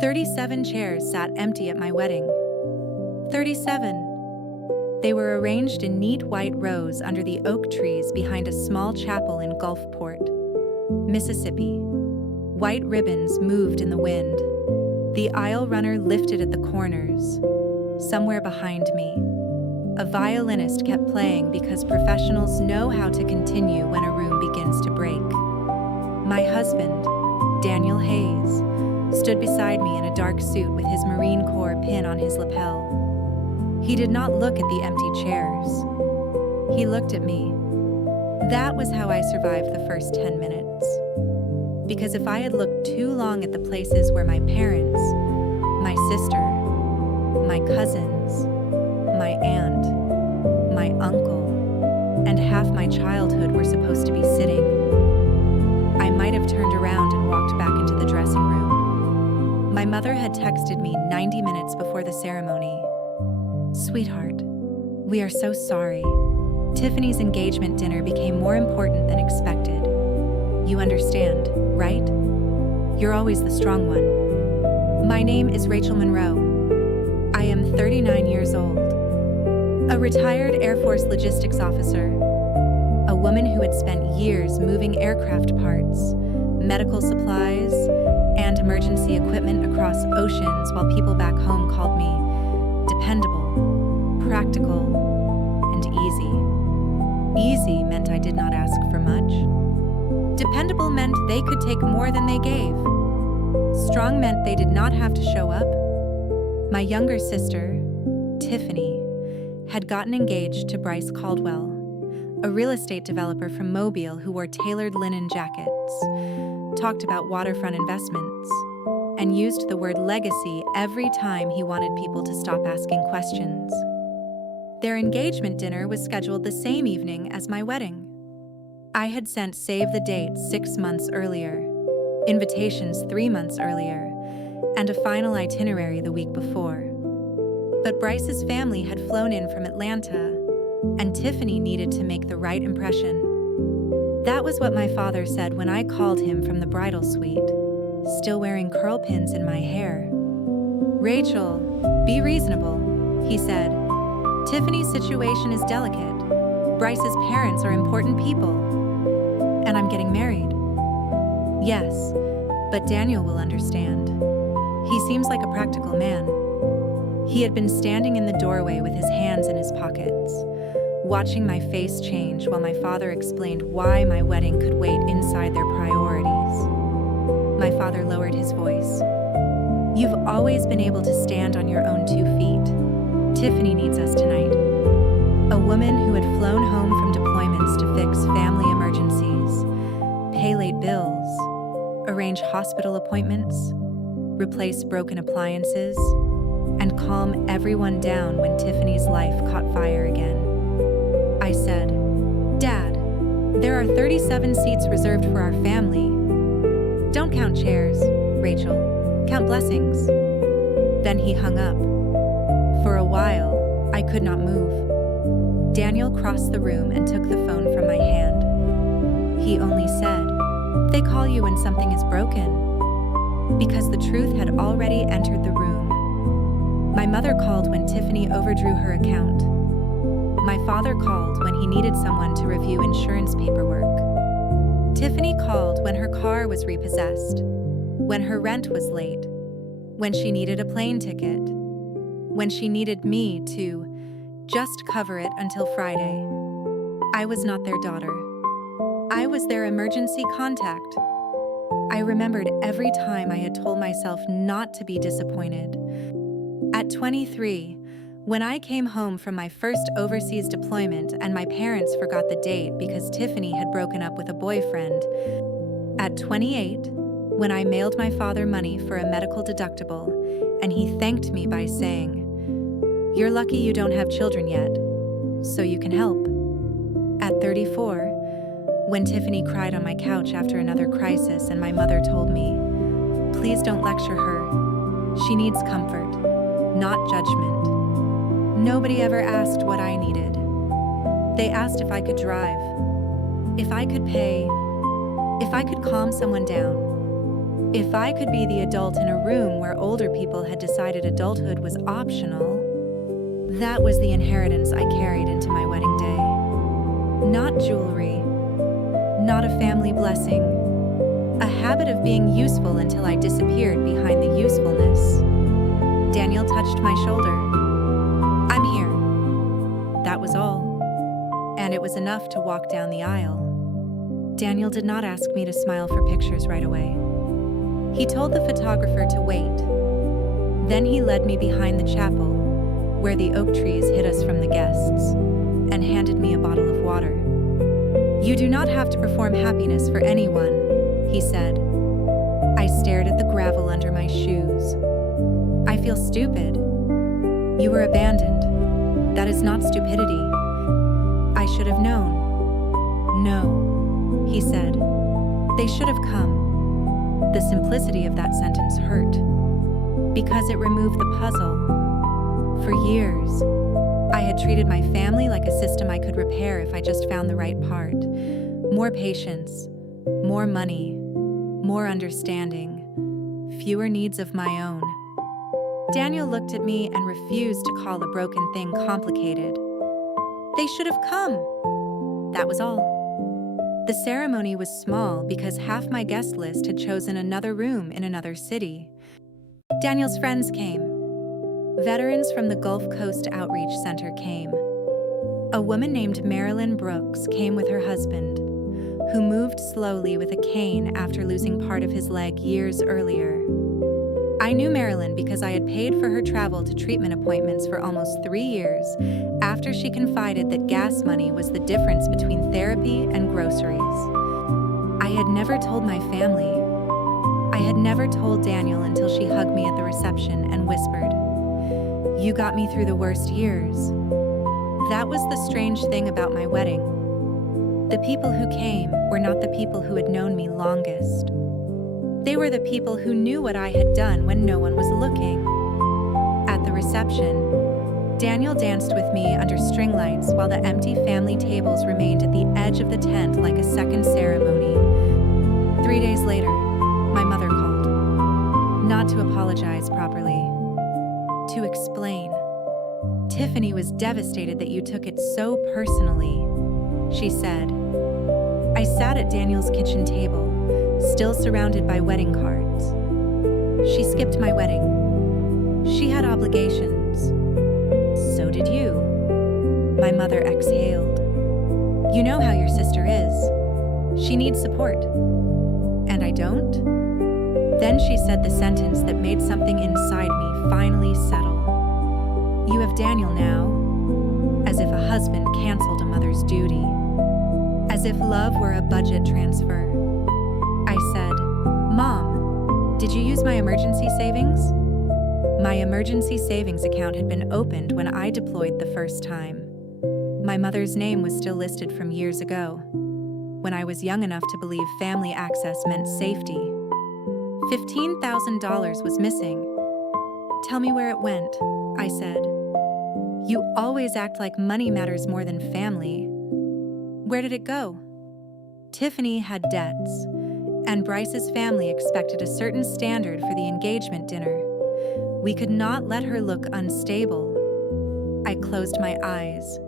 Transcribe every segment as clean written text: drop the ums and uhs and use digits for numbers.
37 chairs sat empty at my wedding. 37. They were arranged in neat white rows under the oak trees behind a small chapel in Gulfport, Mississippi. White ribbons moved in the wind. The aisle runner lifted at the corners. Somewhere behind me, a violinist kept playing because professionals know how to continue when a room begins to break. My husband, Daniel Hayes, stood beside me in a dark suit with his Marine Corps pin on his lapel. He did not look at the empty chairs. He looked at me. That was how I survived the first 10 minutes. Because if I had looked too long at the places where my parents, my sister, my cousins, my aunt, my uncle, and half my childhood were supposed to be sitting, I might have turned around and walked back into the dressing room. My mother had texted me 90 minutes before the ceremony. "Sweetheart, we are so sorry. Tiffany's engagement dinner became more important than expected. You understand, right? You're always the strong one. My name is Rachel Monroe. I am 39 years old. A retired Air Force logistics officer. A woman who had spent years moving aircraft parts, medical supplies, and emergency equipment across oceans while people back home called me dependable, practical, and easy. Easy meant I did not ask for much. Dependable meant they could take more than they gave. Strong meant they did not have to show up. My younger sister, Tiffany, had gotten engaged to Bryce Caldwell, a real estate developer from Mobile who wore tailored linen jackets, talked about waterfront investments, and used the word legacy every time he wanted people to stop asking questions. Their engagement dinner was scheduled the same evening as my wedding. I had sent save the date 6 months earlier, invitations 3 months earlier, and a final itinerary the week before. But Bryce's family had flown in from Atlanta, and Tiffany needed to make the right impression. That was what my father said when I called him from the bridal suite, still wearing curl pins in my hair. "Rachel, be reasonable," he said. "Tiffany's situation is delicate. Bryce's parents are important people. And I'm getting married." "Yes, but Daniel will understand. He seems like a practical man." He had been standing in the doorway with his hands in his pockets, watching my face change while my father explained why my wedding could wait inside their priorities. My father lowered his voice. "You've always been able to stand on your own 2 feet. Tiffany needs us tonight." A woman who had flown home from deployments to fix family emergencies, pay late bills, arrange hospital appointments, replace broken appliances, and calm everyone down when Tiffany's life caught fire again. I said, "Dad, there are 37 seats reserved for our family. Don't count chairs, Rachel. Count blessings." Then he hung up. For a while, I could not move. Daniel crossed the room and took the phone from my hand. He only said, "They call you when something is broken," because the truth had already entered the room. My mother called when Tiffany overdrew her account. My father called when he needed someone to review insurance paperwork. Tiffany called when her car was repossessed, when her rent was late, when she needed a plane ticket, when she needed me to just cover it until Friday. I was not their daughter. I was their emergency contact. I remembered every time I had told myself not to be disappointed. At 23, when I came home from my first overseas deployment and my parents forgot the date because Tiffany had broken up with a boyfriend. At 28, when I mailed my father money for a medical deductible, and he thanked me by saying, "You're lucky you don't have children yet, so you can help." At 34, when Tiffany cried on my couch after another crisis and my mother told me, "Please don't lecture her. She needs comfort, not judgment." Nobody ever asked what I needed. They asked if I could drive, if I could pay, if I could calm someone down. If I could be the adult in a room where older people had decided adulthood was optional, that was the inheritance I carried into my wedding day. Not jewelry, not a family blessing, a habit of being useful until I disappeared behind the usefulness. Daniel touched my shoulder. "I'm here." That was all. And it was enough to walk down the aisle. Daniel did not ask me to smile for pictures right away. He told the photographer to wait. Then he led me behind the chapel, where the oak trees hid us from the guests, and handed me a bottle of water. "You do not have to perform happiness for anyone," he said. I stared at the gravel under my shoes. "I feel stupid." "You were abandoned. That is not stupidity. I should have known." "No," he said. "They should have come." The simplicity of that sentence hurt, because it removed the puzzle. For years, I had treated my family like a system I could repair if I just found the right part. More patience, more money, more understanding, fewer needs of my own. Daniel looked at me and refused to call a broken thing complicated. "They should have come." That was all. The ceremony was small because half my guest list had chosen another room in another city. Daniel's friends came. Veterans from the Gulf Coast Outreach Center came. A woman named Marilyn Brooks came with her husband, who moved slowly with a cane after losing part of his leg years earlier. I knew Marilyn because I had paid for her travel to treatment appointments for almost 3 years after she confided that gas money was the difference between therapy and groceries. I had never told my family. I had never told Daniel until she hugged me at the reception and whispered, "You got me through the worst years." That was the strange thing about my wedding. The people who came were not the people who had known me longest. They were the people who knew what I had done when no one was looking. At the reception, Daniel danced with me under string lights while the empty family tables remained at the edge of the tent like a second ceremony. 3 days later, my mother called. Not to apologize properly, to explain. "Tiffany was devastated that you took it so personally," she said. I sat at Daniel's kitchen table, still surrounded by wedding cards. "She skipped my wedding. She had obligations. So did you." My mother exhaled. "You know how your sister is. She needs support. And I don't?" Then she said the sentence that made something inside me finally settle. "You have Daniel now," as if a husband canceled a mother's duty. As if love were a budget transfer. I said, "Mom, did you use my emergency savings?" My emergency savings account had been opened when I deployed the first time. My mother's name was still listed from years ago, when I was young enough to believe family access meant safety. $15,000 was missing. "Tell me where it went," I said. "You always act like money matters more than family. Where did it go?" Tiffany had debts, and Bryce's family expected a certain standard for the engagement dinner. We could not let her look unstable. I closed my eyes.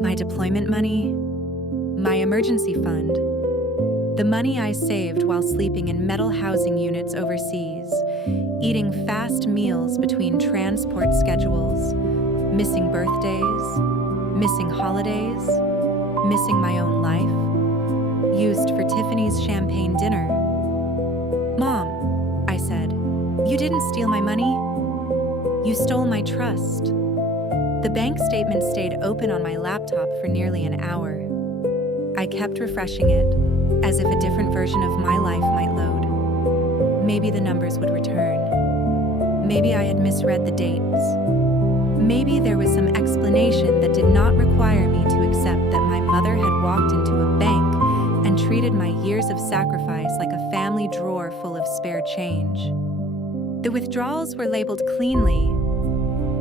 My deployment money, my emergency fund, the money I saved while sleeping in metal housing units overseas, eating fast meals between transport schedules, missing birthdays, missing holidays, missing my own life, used for Tiffany's champagne dinner. "Mom," I said, "you didn't steal my money. You stole my trust." The bank statement stayed open on my laptop for nearly an hour. I kept refreshing it, as if a different version of my life might load. Maybe the numbers would return. Maybe I had misread the dates. Maybe there was some explanation that did not require me to accept that my mother had walked into a bank and treated my years of sacrifice like a family drawer full of spare change. The withdrawals were labeled cleanly.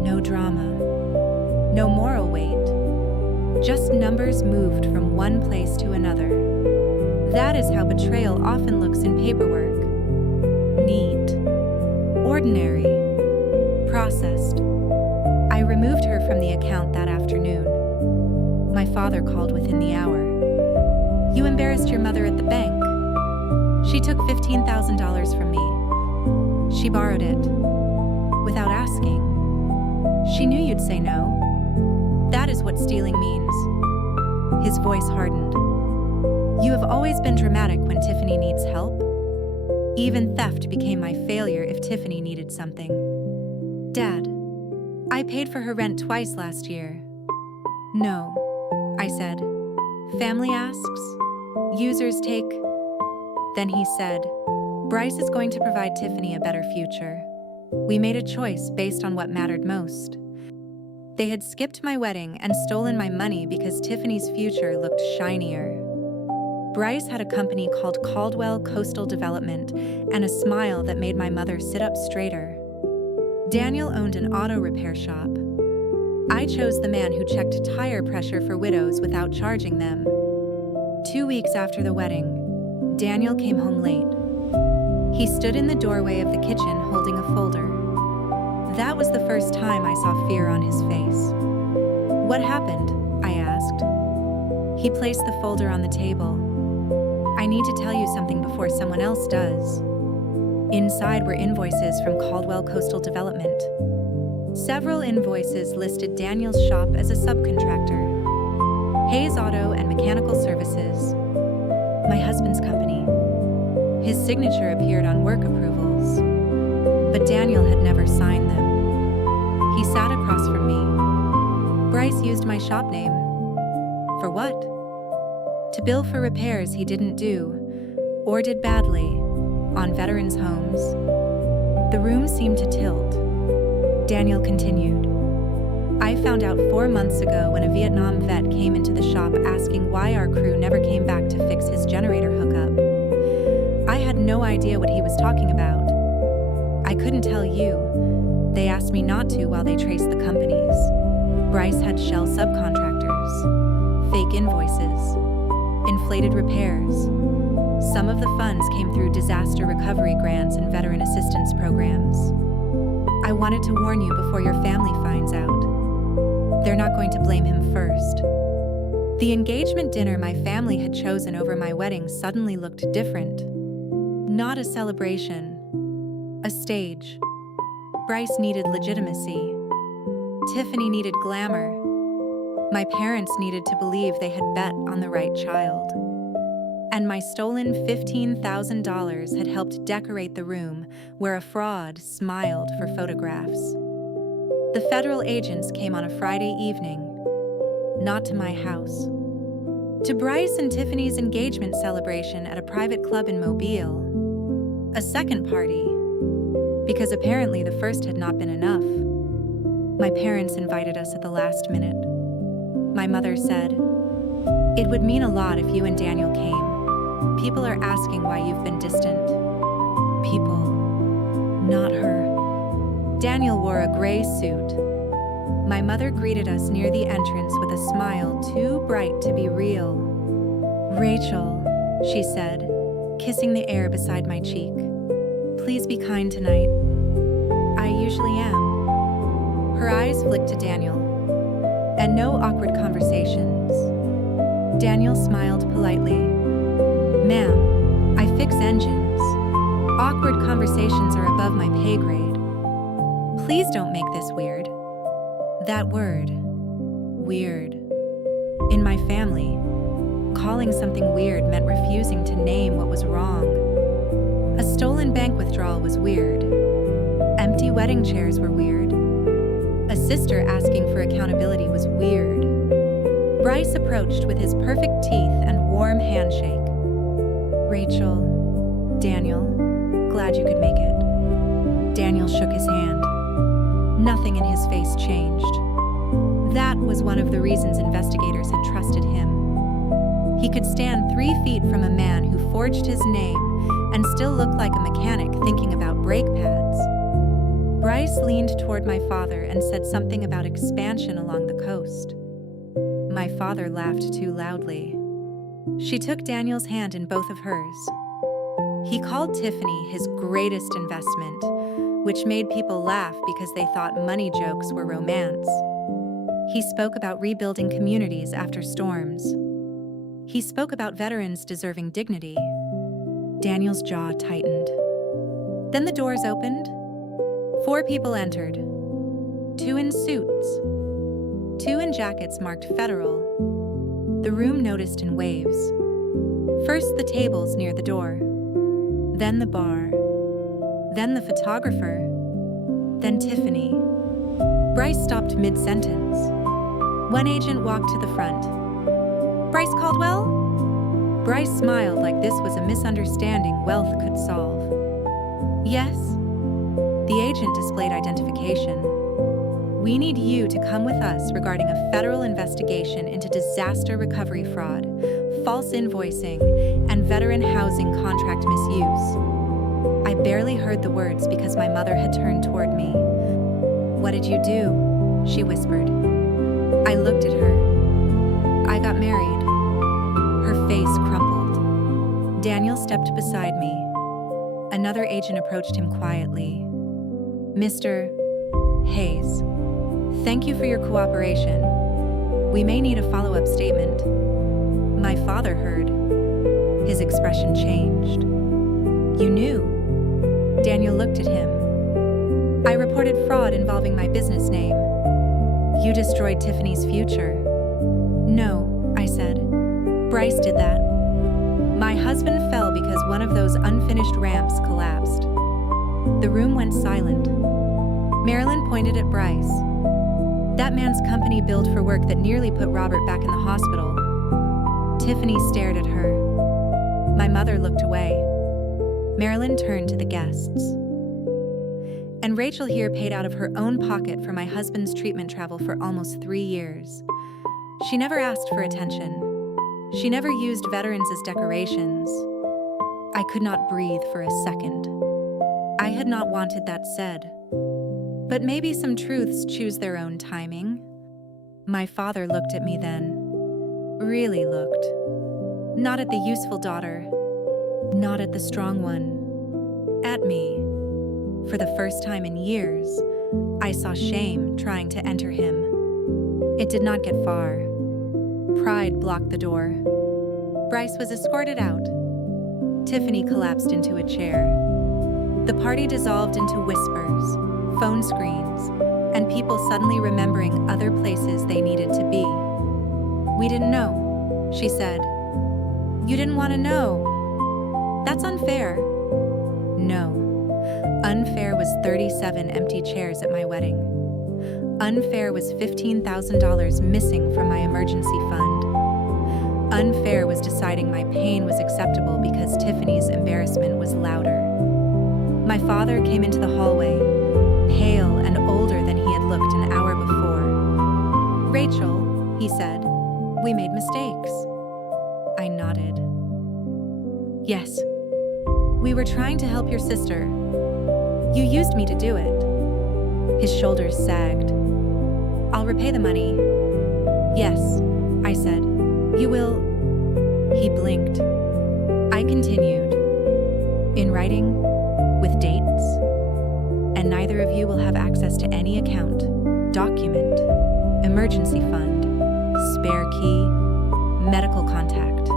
No drama. No moral weight. Just numbers moved from one place to another. That is how betrayal often looks in paperwork. Ordinary. Processed. I removed her from the account that afternoon. My father called within the hour. You embarrassed your mother at the bank. She took $15,000 from me. She borrowed it. Without asking. She knew you'd say no. That is what stealing means. His voice hardened. You have always been dramatic when Tiffany needs help. Even theft became my failure if Tiffany needed something. Dad, I paid for her rent twice last year. No, I said. Family asks. Users take. Then he said, Bryce is going to provide Tiffany a better future. We made a choice based on what mattered most. They had skipped my wedding and stolen my money because Tiffany's future looked shinier. Bryce had a company called Caldwell Coastal Development and a smile that made my mother sit up straighter. Daniel owned an auto repair shop. I chose the man who checked tire pressure for widows without charging them. 2 weeks after the wedding, Daniel came home late. He stood in the doorway of the kitchen holding a folder. That was the first time I saw fear on his face. What happened? I asked. He placed the folder on the table. I need to tell you something before someone else does. Inside were invoices from Caldwell Coastal Development. Several invoices listed Daniel's shop as a subcontractor. Hayes Auto and Mechanical Services, my husband's company. His signature appeared on work approvals, but Daniel had never signed them. He sat across from me. Bryce used my shop name. For what? To bill for repairs he didn't do, or did badly, on veterans' homes. The room seemed to tilt. Daniel continued. I found out 4 months ago when a Vietnam vet came into the shop asking why our crew never came back to fix his generator hookup. I had no idea what he was talking about. I couldn't tell you. They asked me not to while they traced the companies. Bryce had shell subcontractors, fake invoices, inflated repairs. Some of the funds came through disaster recovery grants and veteran assistance programs. I wanted to warn you before your family finds out. They're not going to blame him first. The engagement dinner my family had chosen over my wedding suddenly looked different. Not a celebration, a stage. Bryce needed legitimacy. Tiffany needed glamour. My parents needed to believe they had bet on the right child. And my stolen $15,000 had helped decorate the room where a fraud smiled for photographs. The federal agents came on a Friday evening, not to my house. To Bryce and Tiffany's engagement celebration at a private club in Mobile. A second party, because apparently the first had not been enough. My parents invited us at the last minute. My mother said, "It would mean a lot if you and Daniel came. People are asking why you've been distant." People, not her. Daniel wore a gray suit. My mother greeted us near the entrance with a smile too bright to be real. "Rachel," she said, kissing the air beside my cheek. "Please be kind tonight." "I usually am." Her eyes flicked to Daniel. "And no awkward conversations." Daniel smiled politely. "Ma'am, I fix engines. Awkward conversations are above my pay grade. Please don't make this weird." That word, weird. In my family, calling something weird meant refusing to name what was wrong. A stolen bank withdrawal was weird. Empty wedding chairs were weird. A sister asking for accountability was weird. Bryce approached with his perfect teeth and warm handshake. "Rachel, Daniel, glad you could make it." Daniel shook his hand. Nothing in his face changed. That was one of the reasons investigators had trusted him. He could stand 3 feet from a man who forged his name and still looked like a mechanic thinking about brake pads. Bryce leaned toward my father and said something about expansion along the coast. My father laughed too loudly. She took Daniel's hand in both of hers. He called Tiffany his greatest investment, which made people laugh because they thought money jokes were romance. He spoke about rebuilding communities after storms. He spoke about veterans deserving dignity. Daniel's jaw tightened. Then the doors opened. 4 people entered. 2 in suits. 2 in jackets marked federal. The room noticed in waves. First the tables near the door. Then the bar. Then the photographer. Then Tiffany. Bryce stopped mid-sentence. One agent walked to the front. "Bryce Caldwell?" Bryce smiled like this was a misunderstanding wealth could solve. "Yes." The agent displayed identification. "We need you to come with us regarding a federal investigation into disaster recovery fraud, false invoicing, and veteran housing contract misuse." I barely heard the words because my mother had turned toward me. "What did you do?" she whispered. I looked at her. "I got married." Her face crumpled. Daniel stepped beside me. Another agent approached him quietly. "Mr. Hayes, thank you for your cooperation. We may need a follow-up statement." My father heard. His expression changed. "You knew?" Daniel looked at him. "I reported fraud involving my business name." "You destroyed Tiffany's future." "No," I said. "Bryce did that. My husband fell because one of those unfinished ramps collapsed." The room went silent. Marilyn pointed at Bryce. "That man's company billed for work that nearly put Robert back in the hospital." Tiffany stared at her. My mother looked away. Marilyn turned to the guests. "And Rachel here paid out of her own pocket for my husband's treatment travel for almost 3 years. She never asked for attention. She never used veterans as decorations." I could not breathe for a second. I had not wanted that said. But maybe some truths choose their own timing. My father looked at me then. Really looked. Not at the useful daughter. Not at the strong one. At me. For the first time in years, I saw shame trying to enter him. It did not get far. Pride blocked the door. Bryce was escorted out. Tiffany collapsed into a chair. The party dissolved into whispers, phone screens, and people suddenly remembering other places they needed to be. "We didn't know," she said. "You didn't want to know. That's unfair." No. Unfair was 37 empty chairs at my wedding. Unfair was $15,000 missing from my emergency fund. Unfair was deciding my pain was acceptable because Tiffany's embarrassment was louder. My father came into the hallway, pale and older than he had looked an hour before. "Rachel," he said, "we made mistakes." I nodded. "Yes. We were trying to help your sister. You used me to do it." His shoulders sagged. "I'll repay the money." "Yes," I said. "You will." He blinked. I continued. "In writing, with dates, and neither of you will have access to any account, document, emergency fund, spare key, medical contact,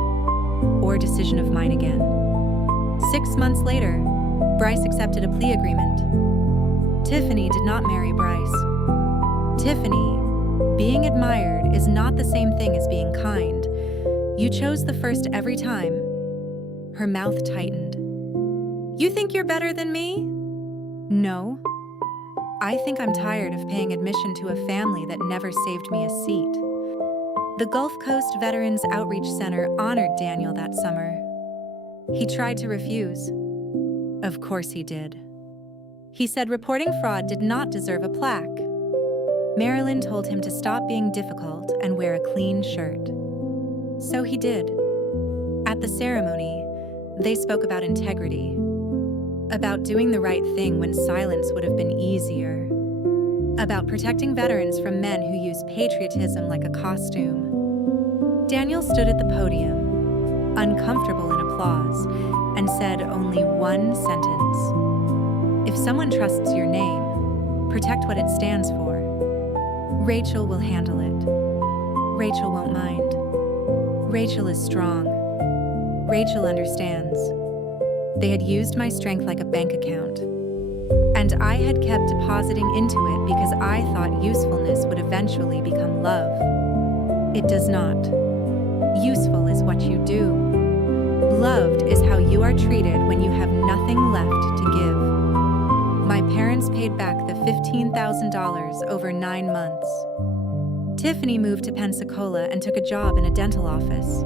or decision of mine again." 6 months later, Bryce accepted a plea agreement. Tiffany did not marry Bryce. Tiffany, being admired is not the same thing as being kind. You chose the first every time. Her mouth tightened. "You think you're better than me?" "No. I think I'm tired of paying admission to a family that never saved me a seat." The Gulf Coast Veterans Outreach Center honored Daniel that summer. He tried to refuse. Of course he did. He said reporting fraud did not deserve a plaque. Marilyn told him to stop being difficult and wear a clean shirt. So he did. At the ceremony, they spoke about integrity, about doing the right thing when silence would have been easier, about protecting veterans from men who use patriotism like a costume. Daniel stood at the podium, uncomfortable in applause, and said only one sentence. If someone trusts your name, protect what it stands for. Rachel will handle it. Rachel won't mind. Rachel is strong. Rachel understands. They had used my strength like a bank account, and I had kept depositing into it because I thought usefulness would eventually become love. It does not. Useful is what you do. Loved is how you are treated when you have nothing left to give. My parents paid back the $15,000 over 9 months. Tiffany moved to Pensacola and took a job in a dental office.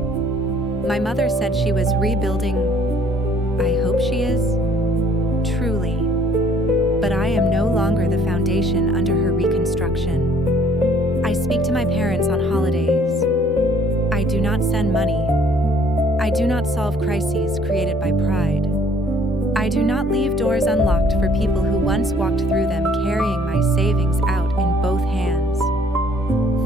My mother said she was rebuilding. I hope she is. Truly. But I am no longer the foundation under her reconstruction. I speak to my parents on holidays. I do not send money. I do not solve crises created by pride. I do not leave doors unlocked for people who once walked through them carrying my savings out in both hands.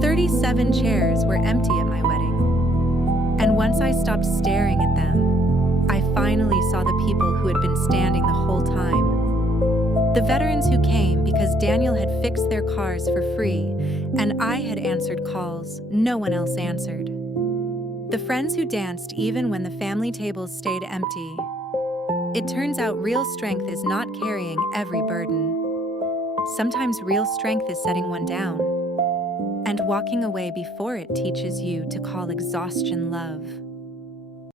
37 chairs were empty at my wedding. And once I stopped staring at them, I finally saw the people who had been standing the whole time. The veterans who came because Daniel had fixed their cars for free, and I had answered calls no one else answered. The friends who danced even when the family tables stayed empty. It turns out real strength is not carrying every burden. Sometimes real strength is setting one down, and walking away before it teaches you to call exhaustion love.